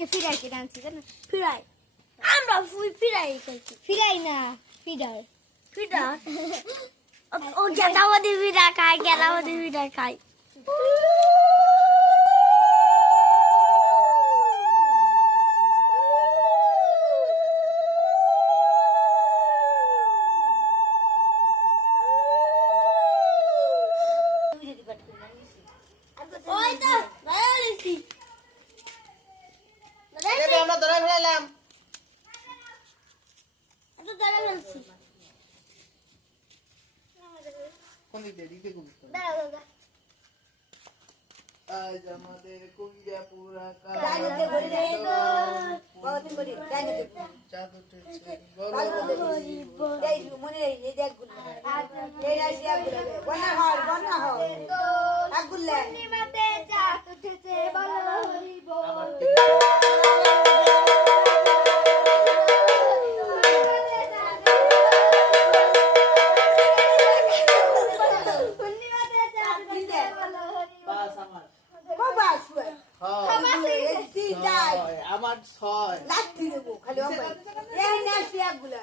আজকে ফিরাই কে আনছি জানো? ফিরাই আমরা ফিরাই খাইছি ফিরাই না, ফিডার। ফিরা ও গেদাওয়াদি ফিরা খায় গেদাওয়াদি ফিরা খায় ওই তো দাঁড়াইছি আমরা ধরে ফেলাম আমি দাঁড়াইছি কোন দিক দিয়ে দিকে গুলি দাঁড়া আজ আমাদের কবিরা পুরা ডাইনিতে বলে গো বাবাতে বলি ডাইনিতে চাঁদ উঠেছে এই মনে এই দেখগুলো এই রাশিয়া গুলো বন্যা হয় আগুলে পূর্ণিমাতে চাঁদ উঠেছে বলো হরি বল। পূর্ণিমাতে চাঁদ উঠেছে বলো হরি বল। বাস আমার বাবা আসবে হয় এই যাই আমার 6 লাঠি দেবো খালি এই রাশিয়া গুলো